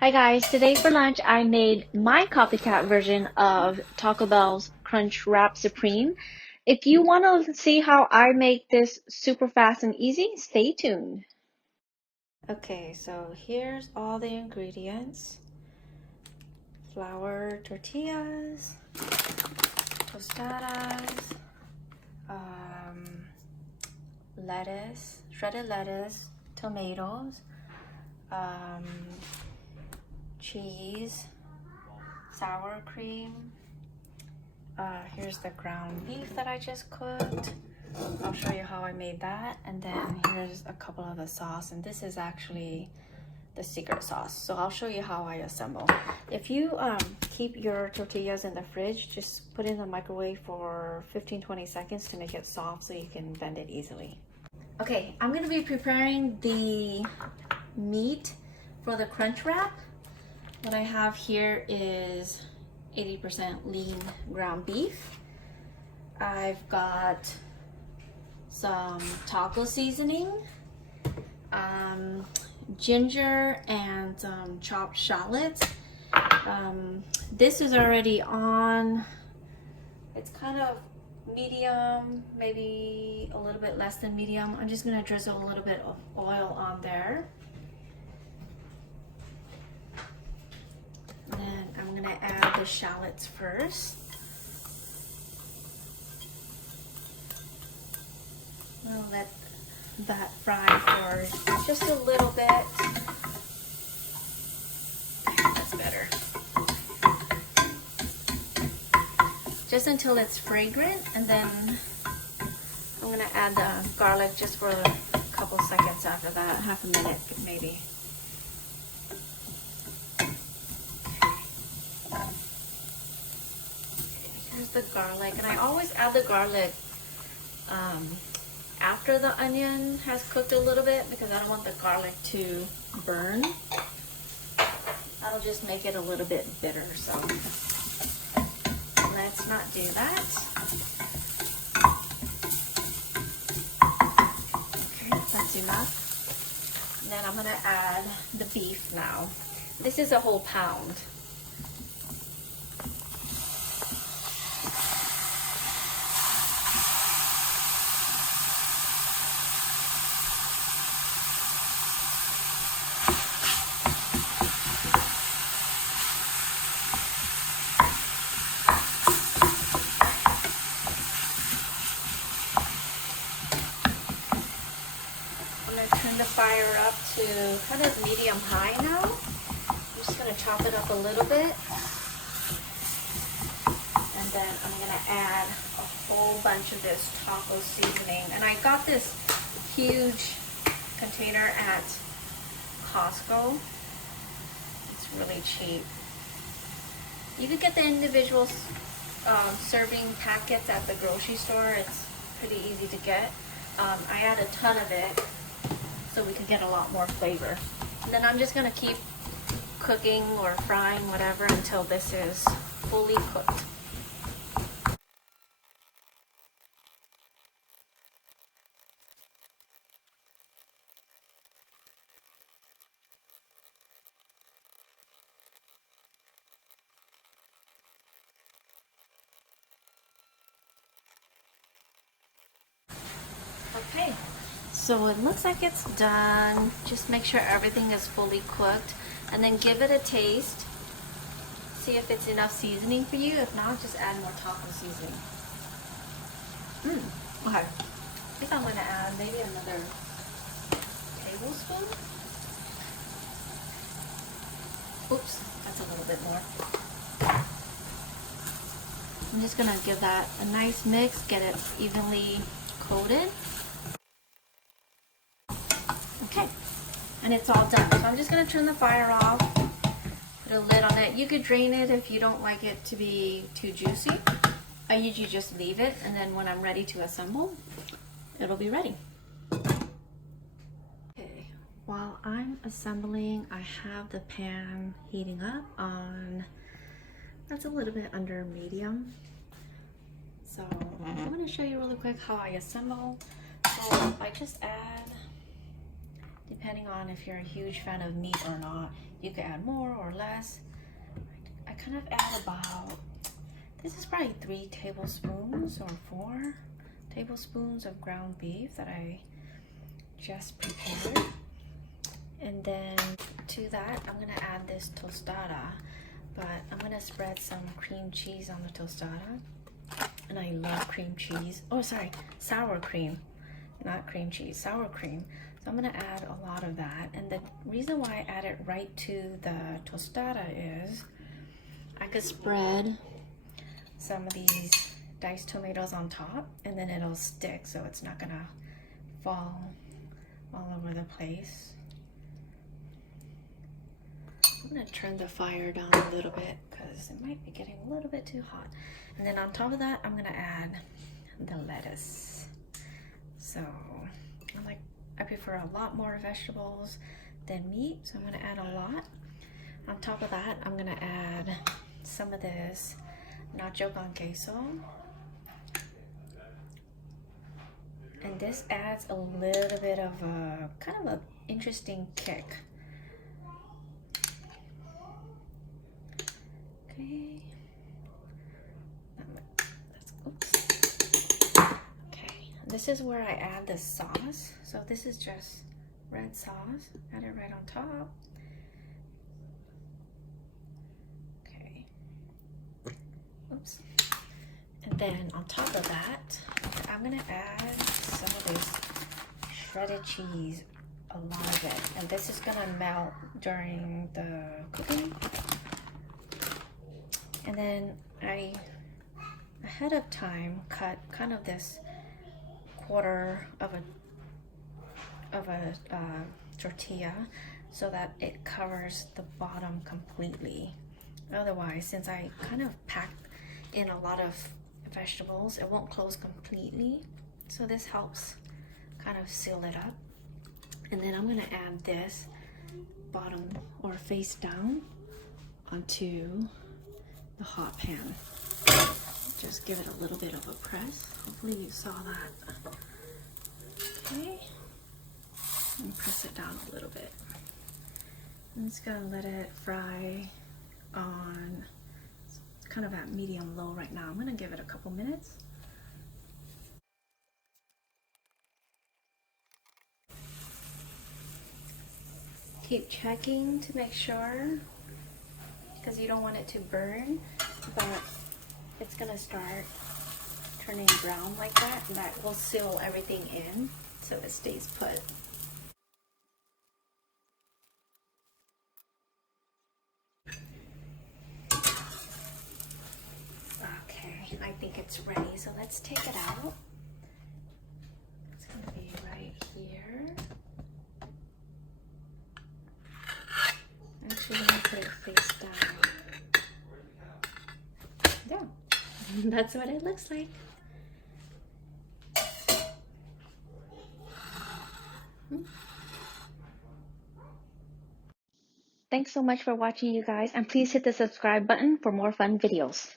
Hi guys, today for lunch I made my copycat version of Taco Bell's Crunchwrap Supreme. If you want to see how I make this super fast and easy, stay tuned. Okay, so here's all the ingredients. Flour tortillas, tostadas, lettuce, shredded lettuce, tomatoes, cheese, sour cream. Here's the ground beef that I just cooked. I'll show you how I made that. And then here's a couple of the sauce. And this is actually the secret sauce. So I'll show you how I assemble. If you keep your tortillas in the fridge, just put it in the microwave for 15-20 seconds to make it soft so you can bend it easily. Okay, I'm gonna be preparing the meat for the crunch wrap. What I have here is 80% lean ground beef. I've got some taco seasoning, ginger, and some chopped shallots. This is already on. It's kind of medium, maybe a little bit less than medium. I'm just gonna drizzle a little bit of oil on there. And then I'm gonna add the shallots first. I'll let that fry for just a little bit. That's better. Just until it's fragrant, and then I'm gonna add the garlic just for a couple seconds after that, half a minute maybe. Here's the garlic, and I always add the garlic after the onion has cooked a little bit because I don't want the garlic to burn. That'll just make it a little bit bitter, so let's not do that. Okay, that's enough. And then I'm gonna add the beef now. This is a whole pound. Turn the fire up to kind of medium high now. I'm just going to chop it up a little bit. And then I'm going to add a whole bunch of this taco seasoning. And I got this huge container at Costco. It's really cheap. You could get the individual serving packets at the grocery store. It's pretty easy to get. I add a ton of it so we can get a lot more flavor. And then I'm just gonna keep cooking or frying, whatever, until this is fully cooked. Okay. So it looks like it's done. Just make sure everything is fully cooked and then give it a taste. See if it's enough seasoning for you. If not, just add more taco seasoning. Okay. I think I'm gonna add maybe another tablespoon. Oops, that's a little bit more. I'm just gonna give that a nice mix, get it evenly coated. Okay, and it's all done. So I'm just gonna turn the fire off, put a lid on it. You could drain it if you don't like it to be too juicy. I usually just leave it, and then when I'm ready to assemble, it'll be ready. Okay, while I'm assembling, I have the pan heating up on, that's a little bit under medium. So I'm gonna show you really quick how I assemble. So I just add, depending on if you're a huge fan of meat or not, You can add more or less. I kind of add about, this is probably 3 tablespoons or 4 tablespoons of ground beef that I just prepared. And then to that, I'm gonna add this tostada, but I'm gonna spread some cream cheese on the tostada. And I love cream cheese. Oh, sorry, sour cream, not cream cheese, sour cream. So I'm gonna add a lot of that. And the reason why I add it right to the tostada is I could spread some of these diced tomatoes on top, and then it'll stick, so it's not gonna fall all over the place. I'm gonna turn the fire down a little bit because it might be getting a little bit too hot. And then on top of that, I'm gonna add the lettuce. So I prefer a lot more vegetables than meat, so I'm gonna add a lot. On top of that, I'm gonna add some of this Nacho con queso. And this adds a little bit of a kind of an interesting kick. Okay. Oops. Okay. This is where I add the sauce. So this is just red sauce. Add it right on top. Okay. Oops. And then on top of that, I'm gonna add some of this shredded cheese, a lot of it. And this is gonna melt during the cooking. And then I, ahead of time, cut kind of this quarter of a tortilla so that it covers the bottom completely. Otherwise, since I kind of packed in a lot of vegetables, it won't close completely. So this helps kind of seal it up. And then I'm gonna add this bottom or face down onto the hot pan. Just give it a little bit of a press. Hopefully you saw that. Okay. And press it down a little bit. I'm just gonna let it fry on kind of at medium low right now. I'm gonna give it a couple minutes. Keep checking to make sure, because you don't want it to burn, but it's gonna start turning brown like that, and that will seal everything in so it stays put. Okay, I think it's ready, so let's take it out. It's gonna be right here. Actually, let me put it face down. Yeah, that's what it looks like. Thanks so much for watching, you guys, and please hit the subscribe button for more fun videos.